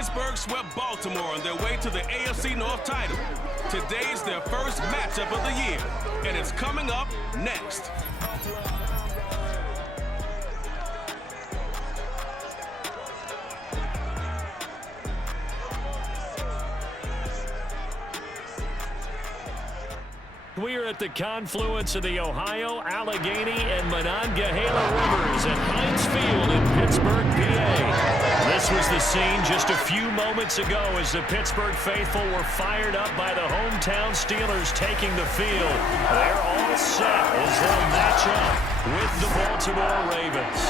Pittsburgh swept Baltimore on their way to the AFC North title. Today's their first matchup of the year, and it's coming up next. We are at the confluence of the Ohio, Allegheny, and Monongahela Rivers at Heinz Field in Pittsburgh, PA. This was the scene just a few moments ago as the Pittsburgh faithful were fired up by the hometown Steelers taking the field. They're all set as they'll match up with the Baltimore Ravens.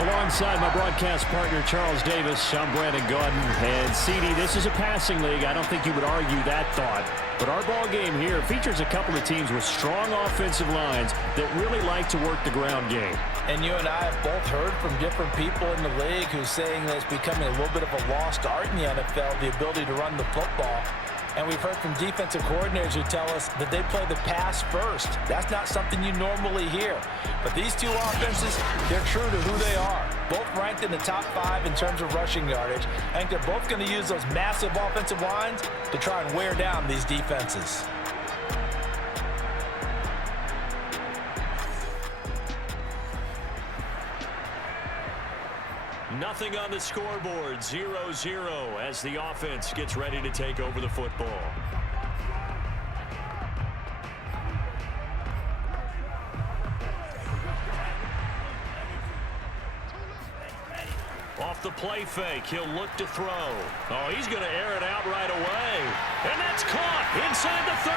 Alongside my broadcast partner, Charles Davis, I'm Brandon Gaudin. And, CD, this is a passing league. I don't think you would argue that thought. But our ball game here features a couple of teams with strong offensive lines that really like to work the ground game. And you and I have both heard from different people in the league who's saying that it's becoming a little bit of a lost art in the NFL, the ability to run the football. And we've heard from defensive coordinators who tell us that they play the pass first. That's not something you normally hear. But these two offenses, they're true to who they are. Both ranked in the top 5 in terms of rushing yardage. I think they're both going to use those massive offensive lines to try and wear down these defenses. Nothing on the scoreboard, 0-0 as the offense gets ready to take over the football. Off the play fake, he'll look to throw. Oh, he's going to air it out right away. And that's caught inside the 30.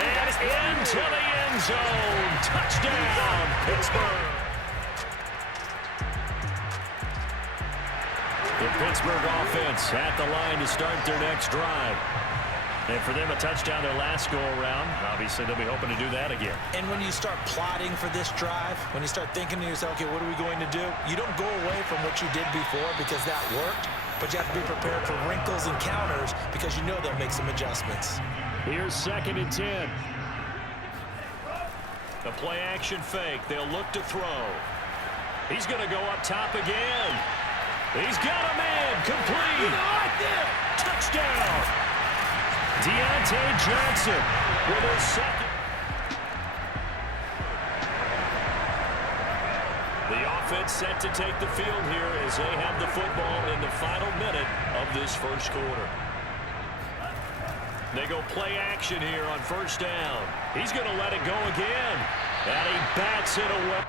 And into the end zone. Touchdown, Pittsburgh. The Pittsburgh offense at the line to start their next drive. And for them, a touchdown their last go-around. Obviously, they'll be hoping to do that again. And when you start plotting for this drive, when you start thinking to yourself, okay, what are we going to do? You don't go away from what you did before because that worked, but you have to be prepared for wrinkles and counters because you know they'll make some adjustments. Here's 2nd and 10. The play-action fake. They'll look to throw. He's going to go up top again. He's got a man, complete. Touchdown. Deontay Johnson with his second. The offense set to take the field here as they have the football in the final minute of this first quarter. They go play action here on first down. He's going to let it go again. And he bats it away.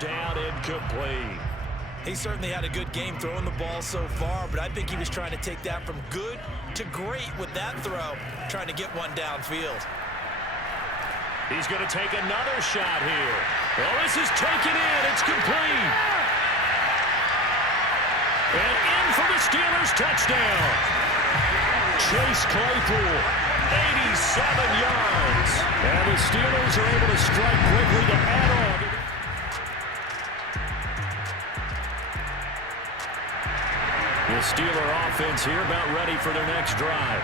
Down incomplete. He certainly had a good game throwing the ball so far, but I think he was trying to take that from good to great with that throw, trying to get one downfield. He's going to take another shot here. Well, this is taken in. It's complete. And in for the Steelers touchdown. Chase Claypool, 87 yards. And the Steelers are able to strike quickly to add on. The Steeler offense here about ready for their next drive.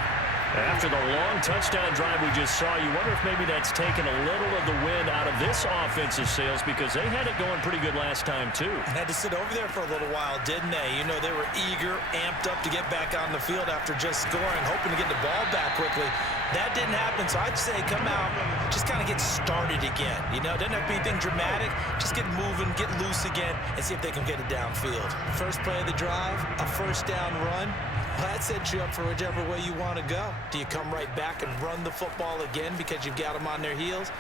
After the long touchdown drive we just saw, you wonder if maybe that's taken a little of the wind out of this offensive sails because they had it going pretty good last time too. Had to sit over there for a little while, didn't they? You know, they were eager, amped up to get back on the field after just scoring, hoping to get the ball back quickly. That didn't happen, so I'd say come out, just kind of get started again. You know, doesn't have to be anything dramatic. Just get moving, get loose again, and see if they can get it downfield. First play of the drive, a first down run. Well, that sets you up for whichever way you want to go. Do you come right back and run the football again because you've got them on their heels?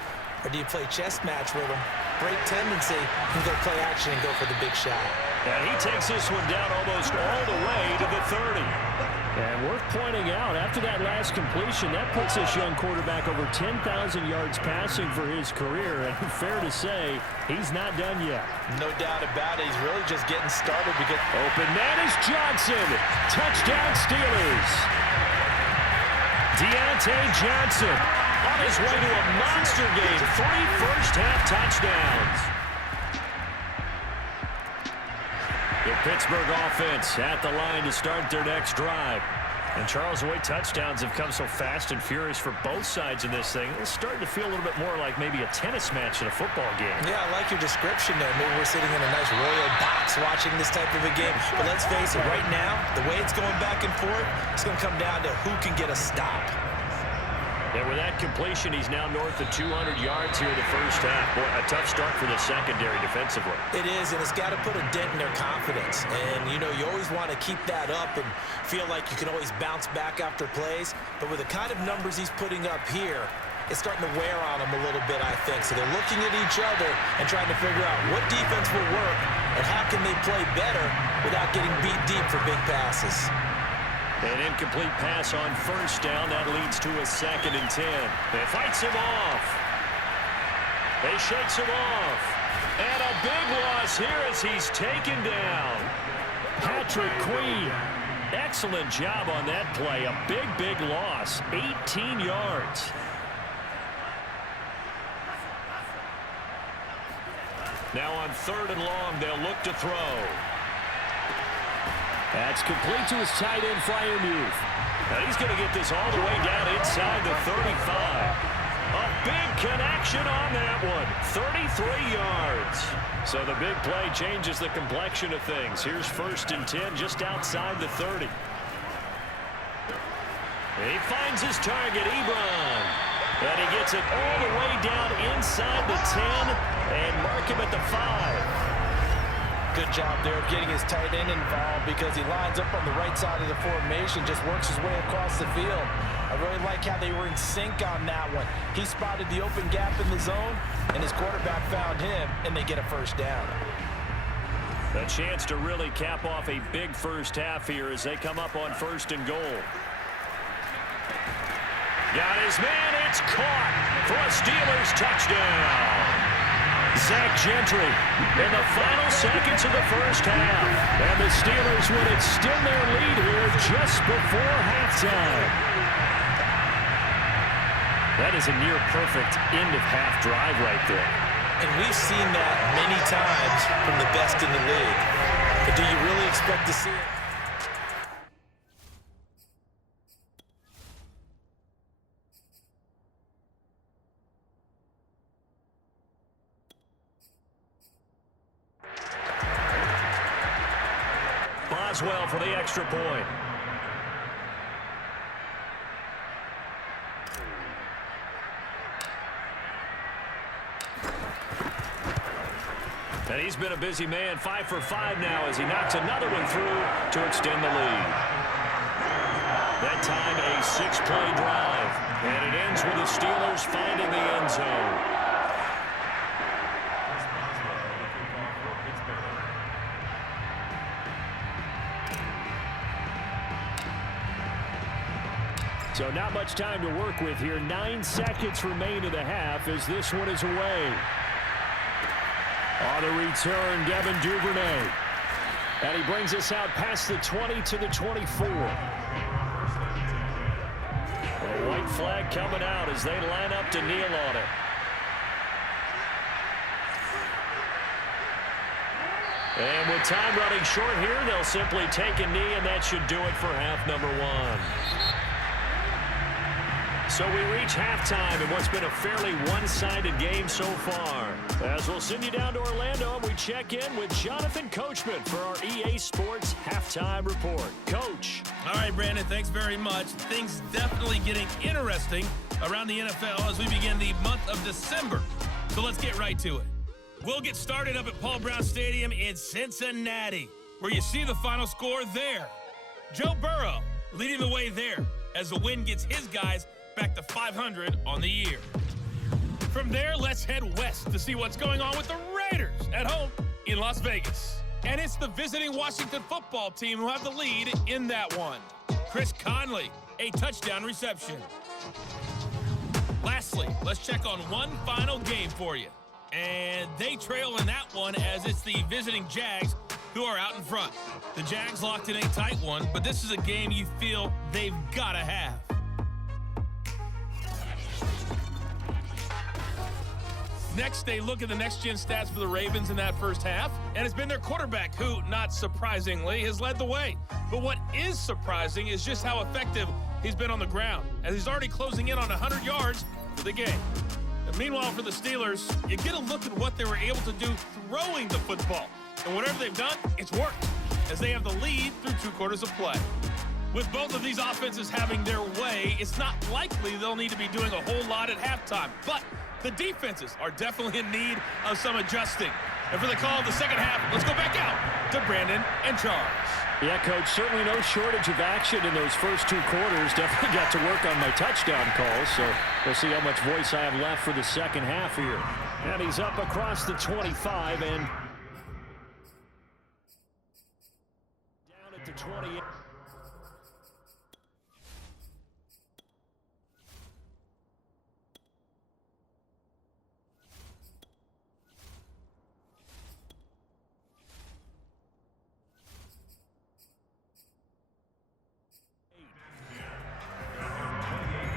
Or do you play chess match with them? Great tendency, you can go play action and go for the big shot. And he takes this one down almost all the way to the 30. And worth pointing out, after that last completion, that puts this young quarterback over 10,000 yards passing for his career. And fair to say, he's not done yet. No doubt about it. He's really just getting started because open man is Johnson. Touchdown Steelers. Deontay Johnson on his way to a monster game. 3 first-half touchdowns. The Pittsburgh offense at the line to start their next drive. And Charles, the way touchdowns have come so fast and furious for both sides in this thing, it's starting to feel a little bit more like maybe a tennis match in a football game. Yeah, I like your description there. Maybe we're sitting in a nice royal box watching this type of a game. But let's face it, right now, the way it's going back and forth, it's going to come down to who can get a stop. And with that completion, he's now north of 200 yards here in the first half. Boy, a tough start for the secondary defensively. It is, and it's got to put a dent in their confidence. And, you know, you always want to keep that up and feel like you can always bounce back after plays. But with the kind of numbers he's putting up here, it's starting to wear on them a little bit, I think. So they're looking at each other and trying to figure out what defense will work and how can they play better without getting beat deep for big passes. An incomplete pass on first down. That leads to a 2nd and 10. They fights him off. They shakes him off. And a big loss here as he's taken down. Patrick Queen. Excellent job on that play. A big loss. 18 yards. Now on 3rd and long, they'll look to throw. That's complete to his tight end, Freiermuth. And he's going to get this all the way down inside the 35. A big connection on that one. 33 yards. So the big play changes the complexion of things. Here's 1st and 10 just outside the 30. He finds his target, Ebron. And he gets it all the way down inside the 10 and mark him at the 5. Good job there of getting his tight end involved because he lines up on the right side of the formation, just works his way across the field. I really like how they were in sync on that one. He spotted the open gap in the zone, and his quarterback found him, and they get a first down. A chance to really cap off a big first half here as they come up on 1st and goal. Got his man, it's caught for a Steelers touchdown. Zach Gentry in the final seconds of the first half. And the Steelers would extend their lead here just before halftime. That is a near-perfect end-of-half drive right there. And we've seen that many times from the best in the league. But do you really expect to see it? Boswell for the extra point. And he's been a busy man, 5 for 5 now as he knocks another one through to extend the lead. That time a 6-play drive. And it ends with the Steelers finding the end zone. So not much time to work with here. 9 seconds remain in the half as this one is away. On the return, Devin Duvernay. And he brings us out past the 20 to the 24. A white flag coming out as they line up to kneel on it. And with time running short here, they'll simply take a knee, and that should do it for half number 1. So we reach halftime in what's been a fairly one-sided game so far. As we'll send you down to Orlando, and we check in with Jonathan Coachman for our EA Sports Halftime Report. Coach. All right, Brandon, thanks very much. Things definitely getting interesting around the NFL as we begin the month of December. So let's get right to it. We'll get started up at Paul Brown Stadium in Cincinnati, where you see the final score there. Joe Burrow leading the way there as the win gets his guys back to 500 on the year. From there, let's head west to see what's going on with the Raiders at home in Las Vegas. And it's the visiting Washington football team who have the lead in that one. Chris Conley, a touchdown reception. Lastly, let's check on one final game for you. And they trail in that one as it's the visiting Jags who are out in front. The Jags locked in a tight one, but this is a game you feel they've got to have. Next, they look at the next-gen stats for the Ravens in that first half, and it's been their quarterback who, not surprisingly, has led the way. But what is surprising is just how effective he's been on the ground, as he's already closing in on 100 yards for the game. And meanwhile, for the Steelers, you get a look at what they were able to do throwing the football. And whatever they've done, it's worked, as they have the lead through 2 quarters of play. With both of these offenses having their way, it's not likely they'll need to be doing a whole lot at halftime. But the defenses are definitely in need of some adjusting. And for the call of the second half, let's go back out to Brandon and Charles. Yeah, Coach, certainly no shortage of action in those first 2 quarters. Definitely got to work on my touchdown calls, so we'll see how much voice I have left for the second half here. And he's up across the 25 and down at the 28.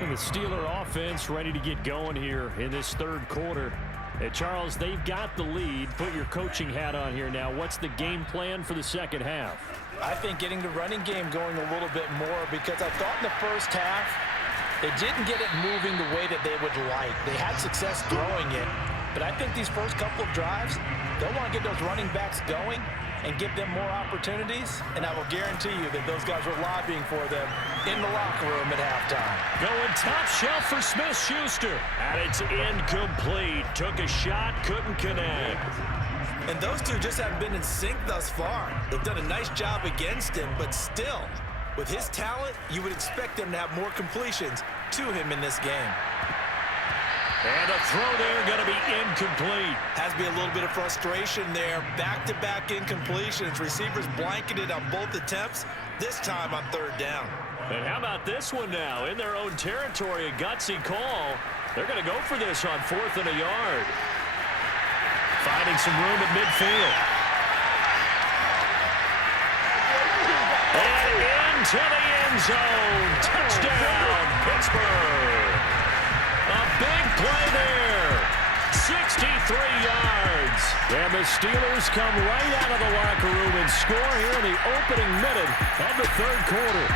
The Steeler offense ready to get going here in this third quarter. And Charles, they've got the lead. Put your coaching hat on here now. What's the game plan for the second half? I think getting the running game going a little bit more, because I thought in the first half they didn't get it moving the way that they would like. They had success throwing it, but I think these first couple of drives, they'll want to get those running backs going and give them more opportunities, and I will guarantee you that those guys were lobbying for them in the locker room at halftime. Going top shelf for Smith-Schuster, and it's incomplete. Took a shot, couldn't connect. And those two just haven't been in sync thus far. They've done a nice job against him, but still, with his talent, you would expect them to have more completions to him in this game. And a throw there going to be incomplete. Has to be a little bit of frustration there. Back-to-back incompletions. Receivers blanketed on both attempts, this time on third down. And how about this one now? In their own territory, a gutsy call. They're going to go for this on 4th and a yard. Finding some room at midfield. And into the end zone. Touchdown, Pittsburgh. A big play there. 63 yards. And the Steelers come right out of the locker room and score here in the opening minute of the third quarter.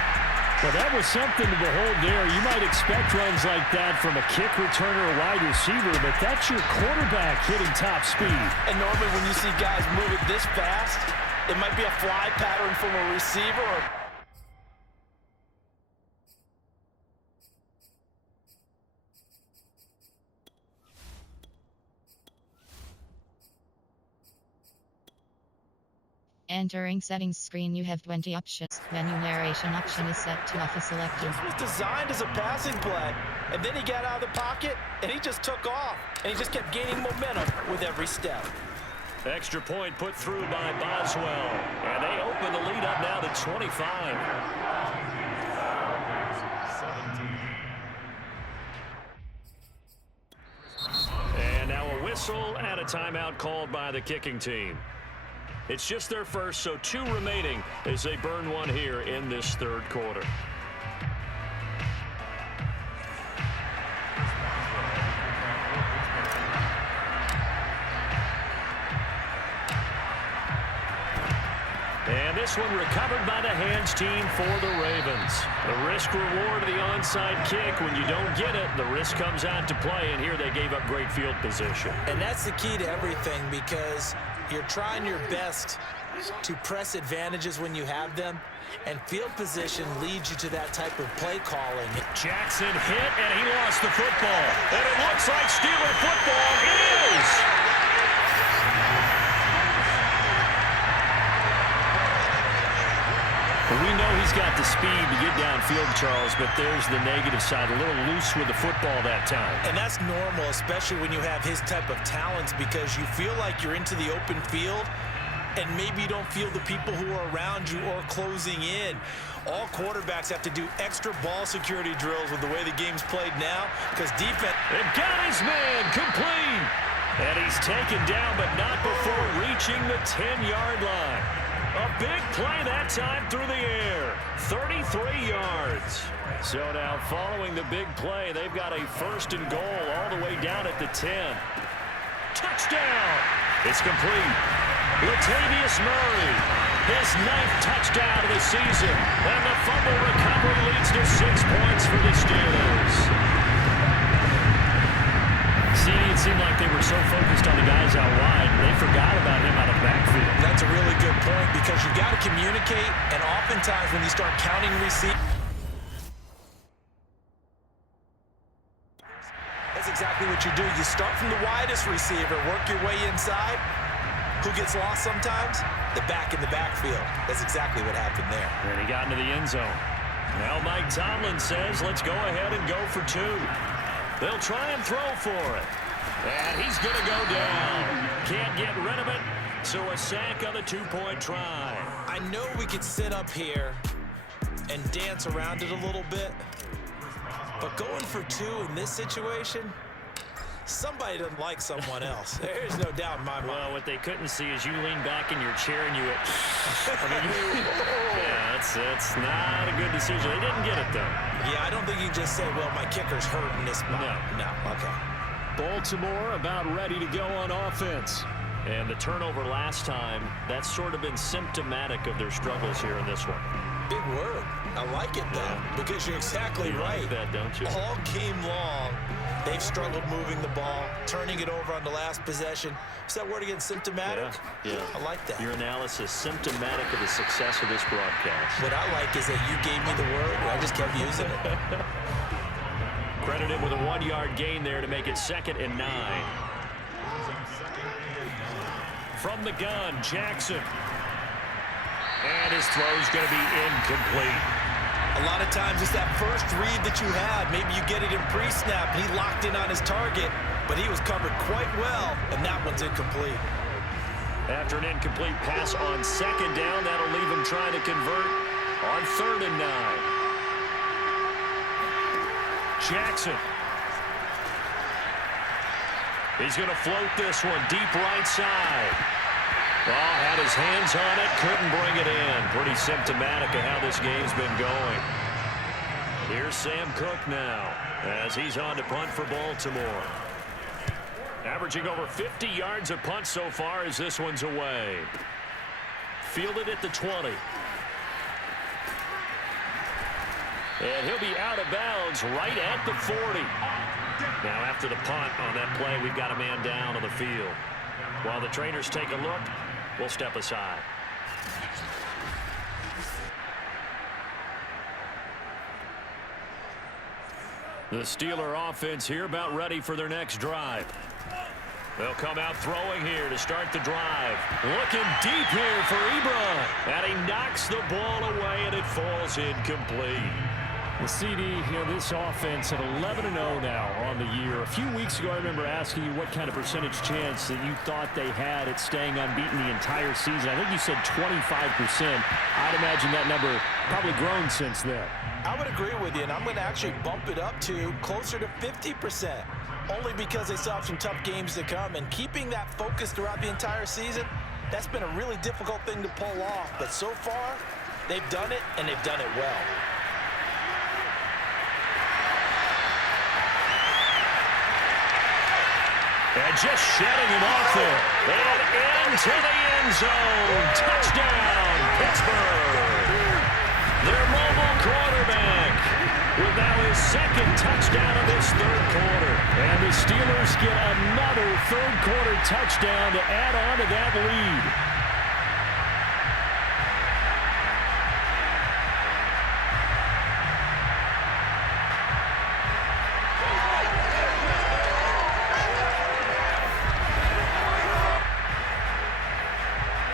Well, that was something to behold there. You might expect runs like that from a kick returner or wide receiver, but that's your quarterback hitting top speed. And normally when you see guys move it this fast, it might be a fly pattern from a receiver or Entering settings screen, you have 20 options. Menu narration option is set to off selected. This was designed as a passing play, and then he got out of the pocket and he just took off, and he just kept gaining momentum with every step. Extra point put through by Boswell, and they open the lead up now to 25. And now a whistle and a timeout called by the kicking team. It's just their first, so 2 remaining as they burn one here in this third quarter. And this one recovered by the hands team for the Ravens. The risk reward of the onside kick. When you don't get it, the risk comes out to play, and here they gave up great field position. And that's the key to everything, because you're trying your best to press advantages when you have them, and field position leads you to that type of play calling. Jackson hit, and he lost the football. And it looks like Steeler football. It is! Well, we know he's got the speed to get downfield, Charles, but there's the negative side. A little loose with the football that time. And that's normal, especially when you have his type of talents, because you feel like you're into the open field, and maybe you don't feel the people who are around you or closing in. All quarterbacks have to do extra ball security drills with the way the game's played now, because defense... They've got his man complete. And he's taken down, but not before reaching the 10-yard line. A big play that time through the air. 33 yards. So now following the big play, they've got a 1st and goal all the way down at the 10. Touchdown. It's complete. Latavius Murray, his 9th touchdown of the season. And the fumble recovery leads to 6 points for the Steelers. See, it seemed like they were so focused on the guys out wide, they forgot about him out of the backfield. That's a really good point because you got to communicate, and oftentimes when you start counting receivers, that's exactly what you do. You start from the widest receiver, work your way inside. Who gets lost sometimes? The back in the backfield. That's exactly what happened there. And he got into the end zone. Now Mike Tomlin says, let's go ahead and go for 2. They'll try and throw for it. And he's going to go down. Can't get rid of it. So a sack on the 2-point try. I know we could sit up here and dance around it a little bit, but going for 2 in this situation, somebody doesn't like someone else. There's no doubt in my mind. Well, what they couldn't see is you lean back in your chair and you went, yeah, that's not a good decision. They didn't get it, though. Yeah, I don't think you can just say, well, my kicker's hurt in this spot. No. Okay. Baltimore about ready to go on offense. And the turnover last time, that's sort of been symptomatic of their struggles here in this one. Big word. I like it, though, because you're exactly right. Like that, don't you? All game long, they've struggled moving the ball, turning it over on the last possession. Is that word again, symptomatic? Yeah. I like that. Your analysis, symptomatic of the success of this broadcast. What I like is that you gave me the word, and I just kept using it. Credited with a 1-yard gain there to make it 2nd and 9. From the gun, Jackson. And his throw's going to be incomplete. A lot of times it's that first read that you have. Maybe you get it in pre-snap, and he locked in on his target, but he was covered quite well, and that one's incomplete. After an incomplete pass on 2nd down, that'll leave him trying to convert on 3rd and 9. Jackson. He's going to float this one deep right side. Well, had his hands on it, couldn't bring it in. Pretty symptomatic of how this game's been going. Here's Sam Cook now as he's on to punt for Baltimore. Averaging over 50 yards a punt so far as this one's away. Fielded at the 20. And he'll be out of bounds right at the 40. Now after the punt on that play, we've got a man down on the field. While the trainers take a look, we'll step aside. The Steeler offense here about ready for their next drive. They'll come out throwing here to start the drive. Looking deep here for Ebron. And he knocks the ball away, and it falls incomplete. The CD, this offense at 11-0 now on the year. A few weeks ago, I remember asking you what kind of percentage chance that you thought they had at staying unbeaten the entire season. I think you said 25%. I'd imagine that number probably grown since then. I would agree with you, and I'm going to actually bump it up to closer to 50%, only because they still have some tough games to come. And keeping that focus throughout the entire season, that's been a really difficult thing to pull off. But so far, they've done it, and they've done it well. And just shedding him off there. And into the end zone. Touchdown, Pittsburgh. Their mobile quarterback with now his 2nd touchdown of this 3rd quarter. And the Steelers get another 3rd quarter touchdown to add on to that lead.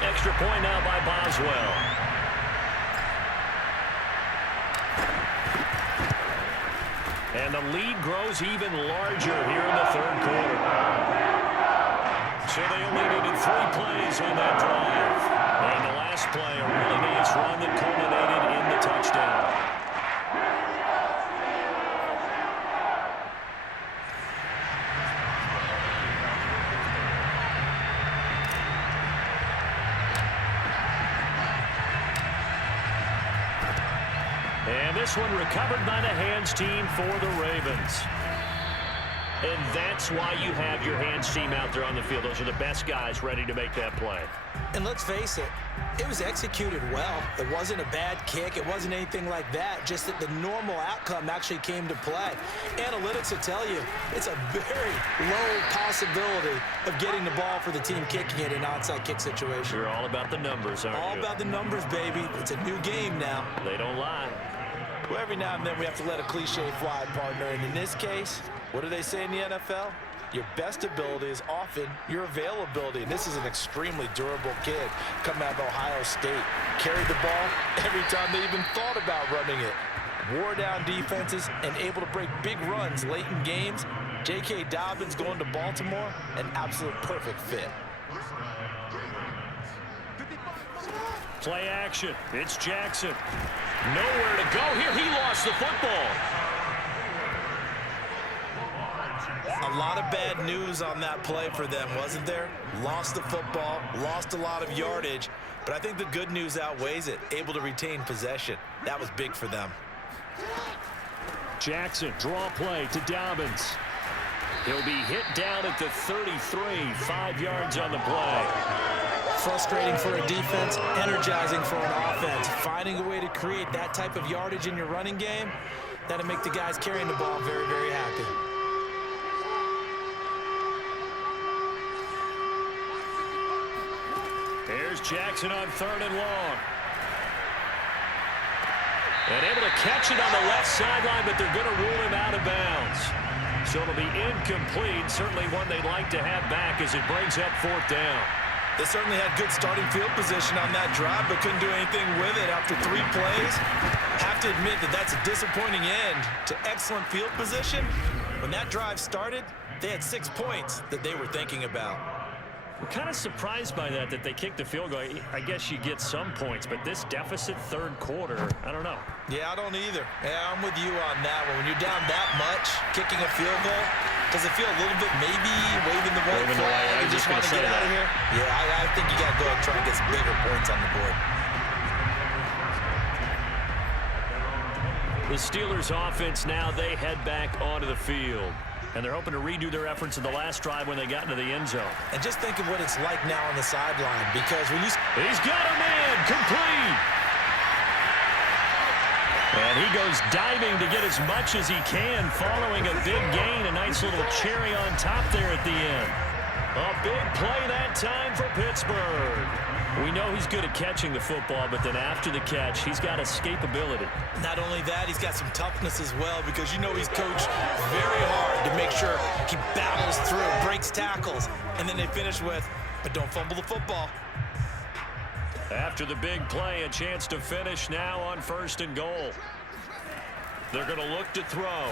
Extra point now by Boswell. And the lead grows even larger here in the 3rd quarter. So they only needed 3 plays on that drive. And the last play, a really nice run that culminated in the touchdown. And this one recovered by the hands team for the Ravens. And that's why you have your hands team out there on the field. Those are the best guys ready to make that play. And let's face it, it was executed well. It wasn't a bad kick. It wasn't anything like that. Just that the normal outcome actually came to play. Analytics will tell you it's a very low possibility of getting the ball for the team kicking it in an onside kick situation. You're all about the numbers, aren't you? All about the numbers, baby. It's a new game now. They don't lie. Well, every now and then we have to let a cliche fly, partner. And in this case, what do they say in the NFL? Your best ability is often your availability. And this is an extremely durable kid coming out of Ohio State. Carried the ball every time they even thought about running it. Wore down defenses and able to break big runs late in games. J.K. Dobbins going to Baltimore, an absolute perfect fit. Play action. It's Jackson. Nowhere to go here. He lost the football. A lot of bad news on that play for them, wasn't there? Lost the football, lost a lot of yardage, but I think the good news outweighs it. Able to retain possession. That was big for them. Jackson, draw play to Dobbins. He'll be hit down at the 33, 5 yards on the play. Frustrating for a defense, energizing for an offense. Finding a way to create that type of yardage in your running game, that'll make the guys carrying the ball very, very happy. Here's Jackson on 3rd and long. And able to catch it on the left sideline, but they're going to rule him out of bounds. So it'll be incomplete. Certainly one they'd like to have back as it brings up 4th down. They certainly had good starting field position on that drive, but couldn't do anything with it after 3 plays. Have to admit that that's a disappointing end to excellent field position. When that drive started, they had 6 points that they were thinking about. I'm kind of surprised by that they kicked the field goal. I guess you get some points, but this deficit 3rd quarter, I don't know. Yeah, I don't either. Yeah, I'm with you on that one. When you're down that much, kicking a field goal, does it feel a little bit maybe waving the white flag and just want to get out of here? Yeah, I think you got to go and try and get some bigger points on the board. The Steelers offense now, they head back onto the field. And they're hoping to redo their efforts in the last drive when they got into the end zone. And just think of what it's like now on the sideline, because when you... He's got a man, complete. And he goes diving to get as much as he can, following a big gain, a nice little cherry on top there at the end. A big play that time for Pittsburgh. We know he's good at catching the football, but then after the catch, he's got escapability. Not only that, he's got some toughness as well, because you know he's coached very hard to make sure he battles through, breaks tackles, and then they finish with, but don't fumble the football. After the big play, a chance to finish now on 1st and goal. They're going to look to throw.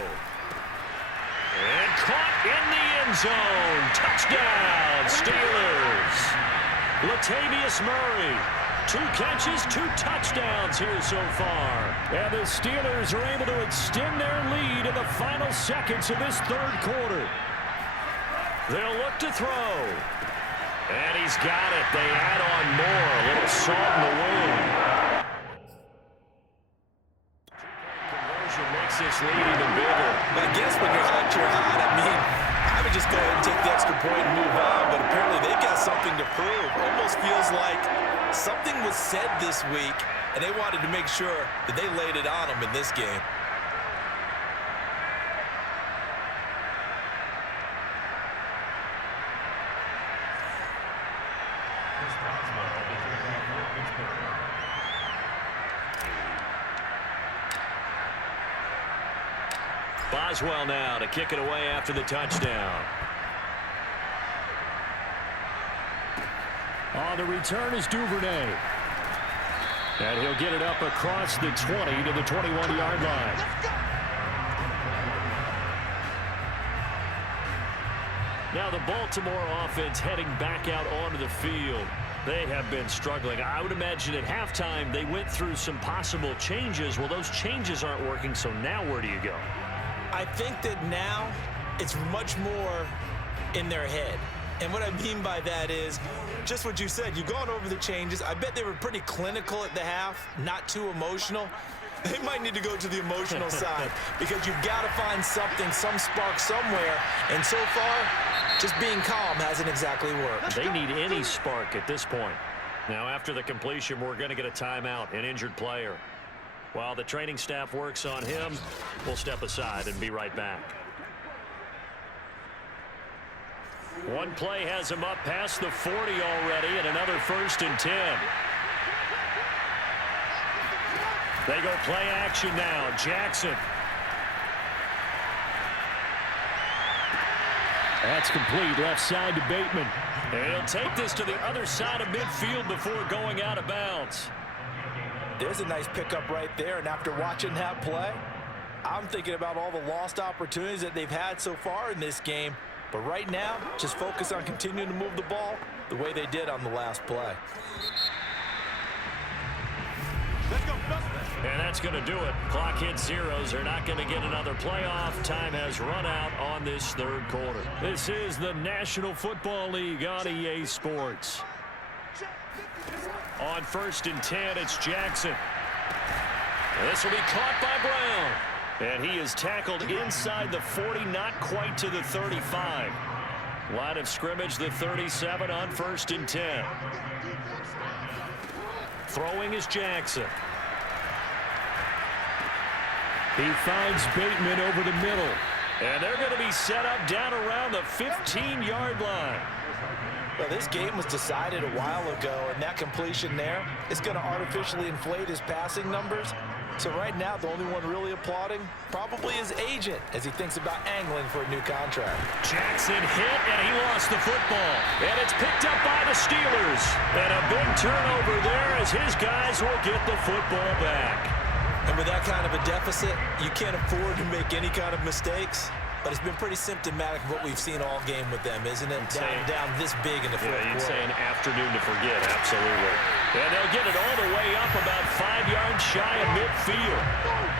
And caught in the end zone. Touchdown, Steelers. Latavius Murray, 2 catches, 2 touchdowns here so far. And the Steelers are able to extend their lead in the final seconds of this 3rd quarter. They'll look to throw. And he's got it. They add on more. A little salt in the wound. Conversion makes this lead even bigger. But I guess when you're hot, you're hot. I mean, I would just go ahead and take the extra point and move on, but apparently they've got something to prove. Almost feels like something was said this week, and they wanted to make sure that they laid it on them in this game. Boswell now to kick it away after the touchdown. On the return is Duvernay. And he'll get it up across the 20 to the 21-yard line. Now the Baltimore offense heading back out onto the field. They have been struggling. I would imagine at halftime they went through some possible changes. Well, those changes aren't working, so now where do you go? I think that now it's much more in their head. And what I mean by that is just what you said. You've gone over the changes. I bet they were pretty clinical at the half, not too emotional. They might need to go to the emotional side because you've got to find something, some spark somewhere. And so far, just being calm hasn't exactly worked. They need any spark at this point. Now, after the completion, we're going to get a timeout, an injured player. While the training staff works on him, we'll step aside and be right back. One play has him up past the 40 already, and another 1st and 10. They go play action now. Jackson. That's complete, left side to Bateman. And he'll take this to the other side of midfield before going out of bounds. There's a nice pickup right there, and after watching that play, I'm thinking about all the lost opportunities that they've had so far in this game. But right now, just focus on continuing to move the ball the way they did on the last play. And that's going to do it. Clock hits zeros. They're not going to get another playoff. Time has run out on this 3rd quarter. This is the National Football League on EA Sports. On 1st and 10, it's Jackson. This will be caught by Brown. And he is tackled inside the 40, not quite to the 35. Line of scrimmage, the 37 on 1st and 10. Throwing is Jackson. He finds Bateman over the middle. And they're going to be set up down around the 15-yard line. Well, this game was decided a while ago, and that completion there is going to artificially inflate his passing numbers. So right now, the only one really applauding probably his agent as he thinks about angling for a new contract. Jackson hit, and he lost the football. And it's picked up by the Steelers. And a big turnover there as his guys will get the football back. And with that kind of a deficit, you can't afford to make any kind of mistakes. But it's been pretty symptomatic of what we've seen all game with them, isn't it? Down this big in the fourth quarter. You'd say an afternoon to forget, absolutely. And they'll get it all the way up about 5 yards shy of midfield.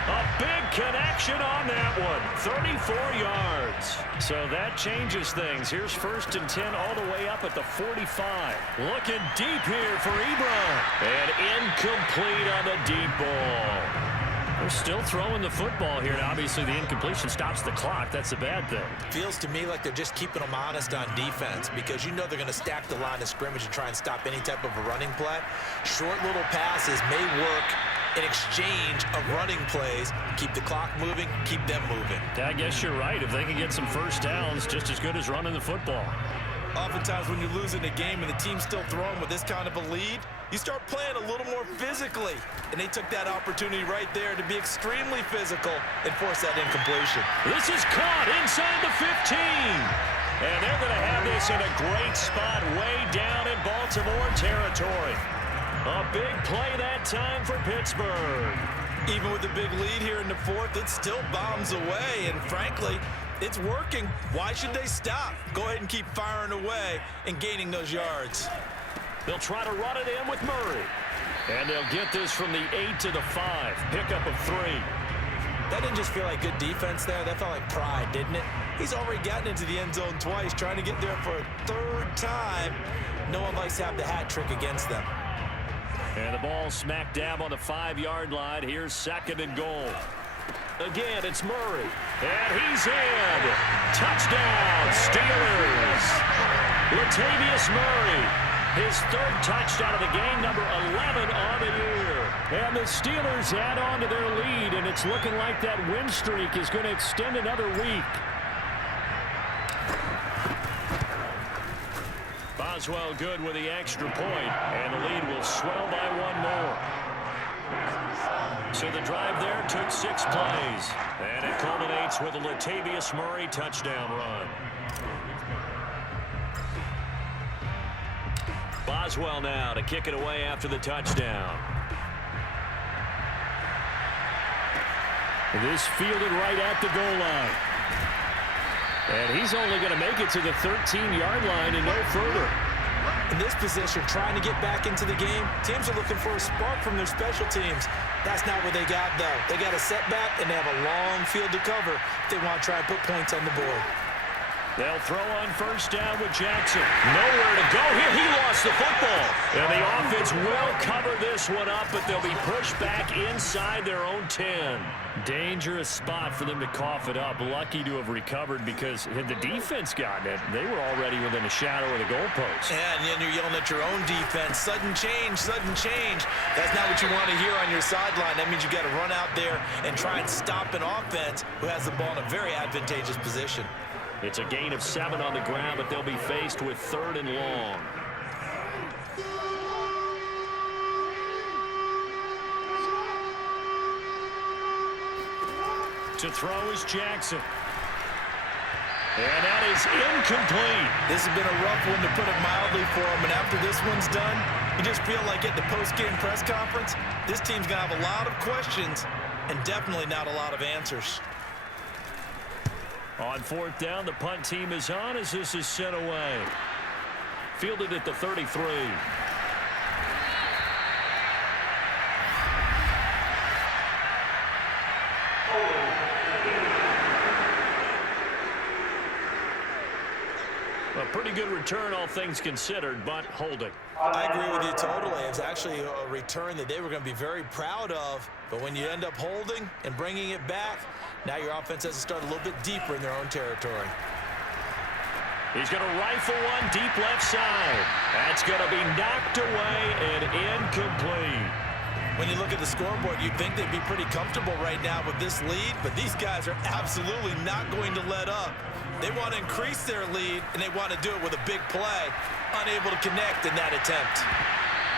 A big connection on that one, 34 yards. So that changes things. Here's 1st and 10 all the way up at the 45. Looking deep here for Ebron. And incomplete on the deep ball. They're still throwing the football here. Now, obviously, the incompletion stops the clock. That's a bad thing. Feels to me like they're just keeping them honest on defense because you know they're going to stack the line of scrimmage and try and stop any type of a running play. Short little passes may work in exchange of running plays. Keep the clock moving, keep them moving. I guess you're right. If they can get some first downs, just as good as running the football. Oftentimes when you're losing a game and the team's still throwing with this kind of a lead, you start playing a little more physically. And they took that opportunity right there to be extremely physical and force that incompletion. This is caught inside the 15. And they're going to have this in a great spot way down in Baltimore territory. A big play that time for Pittsburgh. Even with the big lead here in the 4th, it still bombs away. And frankly, it's working. Why should they stop? Go ahead and keep firing away and gaining those yards. They'll try to run it in with Murray. And they'll get this from the 8 to the 5. Pickup of 3. That didn't just feel like good defense there. That felt like pride, didn't it? He's already gotten into the end zone twice, trying to get there for a 3rd time. No one likes to have the hat trick against them. And the ball smack dab on the 5-yard line. Here's 2nd and goal. Again, it's Murray. And he's in. Touchdown, Steelers. Latavius Murray. His 3rd touchdown of the game, number 11 on the year. And the Steelers add on to their lead, and it's looking like that win streak is going to extend another week. Boswell good with the extra point, and the lead will swell by 1 more. So the drive there took 6 plays, and it culminates with a Latavius Murray touchdown run. Boswell now to kick it away after the touchdown. This fielded right at the goal line. And he's only going to make it to the 13-yard line and no further. In this position, trying to get back into the game, teams are looking for a spark from their special teams. That's not what they got, though. They got a setback, and they have a long field to cover if they want to try and put points on the board. They'll throw on first down with Jackson. Nowhere to go here. He lost the football. And the offense will cover this one up, but they'll be pushed back inside their own 10. Dangerous spot for them to cough it up. Lucky to have recovered because had the defense gotten it, they were already within a shadow of the goalpost. And then you're yelling at your own defense. Sudden change, sudden change. That's not what you want to hear on your sideline. That means you got to run out there and try and stop an offense who has the ball in a very advantageous position. It's a gain of 7 on the ground, but they'll be faced with 3rd and long. To throw is Jackson. And that is incomplete. This has been a rough one, to put it mildly, for him. And after this one's done, you just feel like at the post-game press conference, this team's going to have a lot of questions and definitely not a lot of answers. On 4th down, the punt team is on as this is sent away. Fielded at the 33. A pretty good return, all things considered, but holding. I agree with you totally. It's actually a return that they were going to be very proud of. But when you end up holding and bringing it back, now your offense has to start a little bit deeper in their own territory. He's going to rifle one deep left side. That's going to be knocked away and incomplete. When you look at the scoreboard, you'd think they'd be pretty comfortable right now with this lead, but these guys are absolutely not going to let up. They want to increase their lead, and they want to do it with a big play. Unable to connect in that attempt.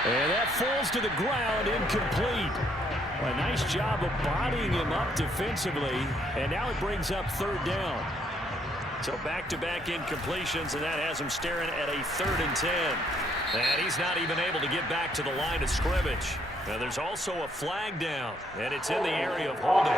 And that falls to the ground, incomplete. A nice job of bodying him up defensively, and now it brings up 3rd down. So back-to-back incompletions, and that has him staring at a 3rd and 10. And he's not even able to get back to the line of scrimmage. Now there's also a flag down, and it's in the area of holding.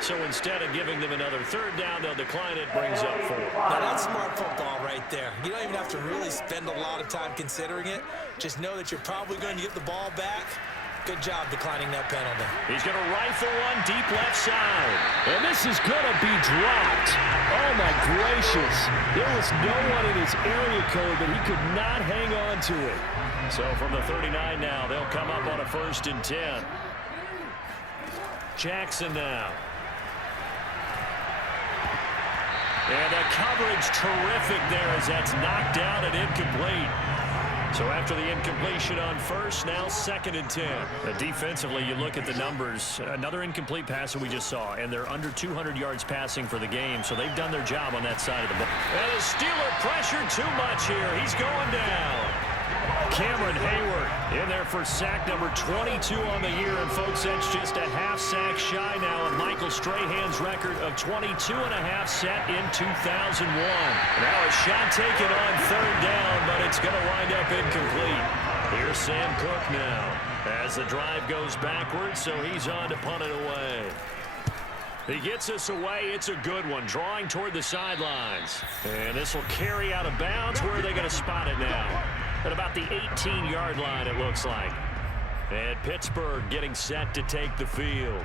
So instead of giving them another 3rd down, they'll decline it, brings up 4. Now that's smart football right there. You don't even have to really spend a lot of time considering it. Just know that you're probably going to get the ball back. Good job declining that penalty. He's going to rifle one deep left side. And this is going to be dropped. Oh, my gracious. There was no one in his area code, but he could not hang on to it. So from the 39 now, they'll come up on a 1st and 10. Jackson now. And the coverage terrific there as that's knocked down and incomplete. So after the incompletion on 1st, now 2nd and 10. Defensively, you look at the numbers. Another incomplete pass that we just saw, and they're under 200 yards passing for the game, so they've done their job on that side of the ball. And the Steeler pressure too much here. He's going down. Cameron Hayward in there for sack number 22 on the year. And, folks, that's just a half sack shy now of Michael Strahan's record of 22 and a half set in 2001. Now a shot taken on 3rd down, but it's going to wind up incomplete. Here's Sam Cook now as the drive goes backwards, so he's on to punt it away. He gets us away. It's a good one, drawing toward the sidelines. And this will carry out of bounds. Where are they going to spot it now? At about the 18-yard line, it looks like. And Pittsburgh getting set to take the field.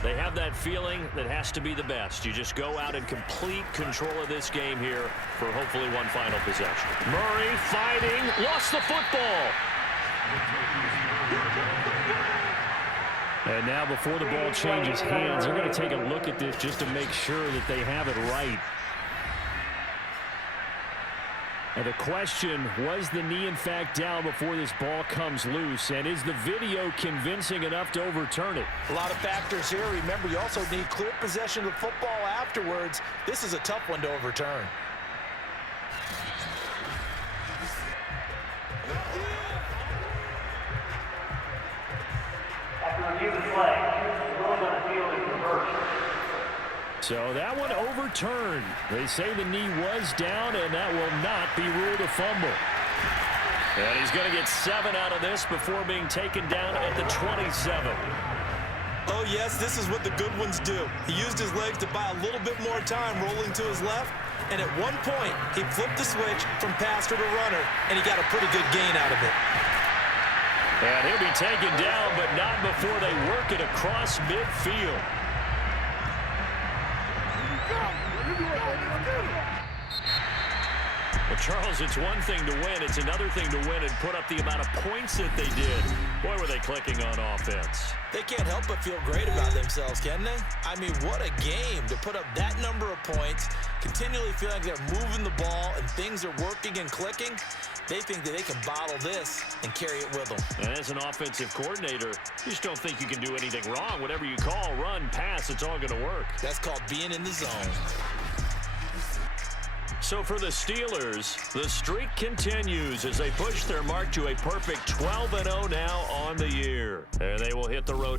They have that feeling that has to be the best. You just go out in complete control of this game here for hopefully one final possession. Murray fighting, lost the football. And now before the ball changes hands, they're going to take a look at this just to make sure that they have it right. And the question, was the knee in fact down before this ball comes loose? And is the video convincing enough to overturn it? A lot of factors here. Remember, you also need clear possession of the football afterwards. This is a tough one to overturn. After review the play, ruling on the field is reversed. So that one overturned. They say the knee was down, and that will not be ruled a fumble. And he's going to get 7 out of this before being taken down at the 27. Oh, yes, this is what the good ones do. He used his legs to buy a little bit more time rolling to his left, and at one point, he flipped the switch from passer to runner, and he got a pretty good gain out of it. And he'll be taken down, but not before they work it across midfield. Well, Charles, it's one thing to win. It's another thing to win and put up the amount of points that they did. Boy, were they clicking on offense. They can't help but feel great about themselves, can they? I mean, what a game to put up that number of points, continually feeling like they're moving the ball and things are working and clicking. They think that they can bottle this and carry it with them. And as an offensive coordinator, you just don't think you can do anything wrong. Whatever you call, run, pass, it's all going to work. That's called being in the zone. So for the Steelers, the streak continues as they push their mark to a perfect 12-0 now on the year. And they will hit the road next.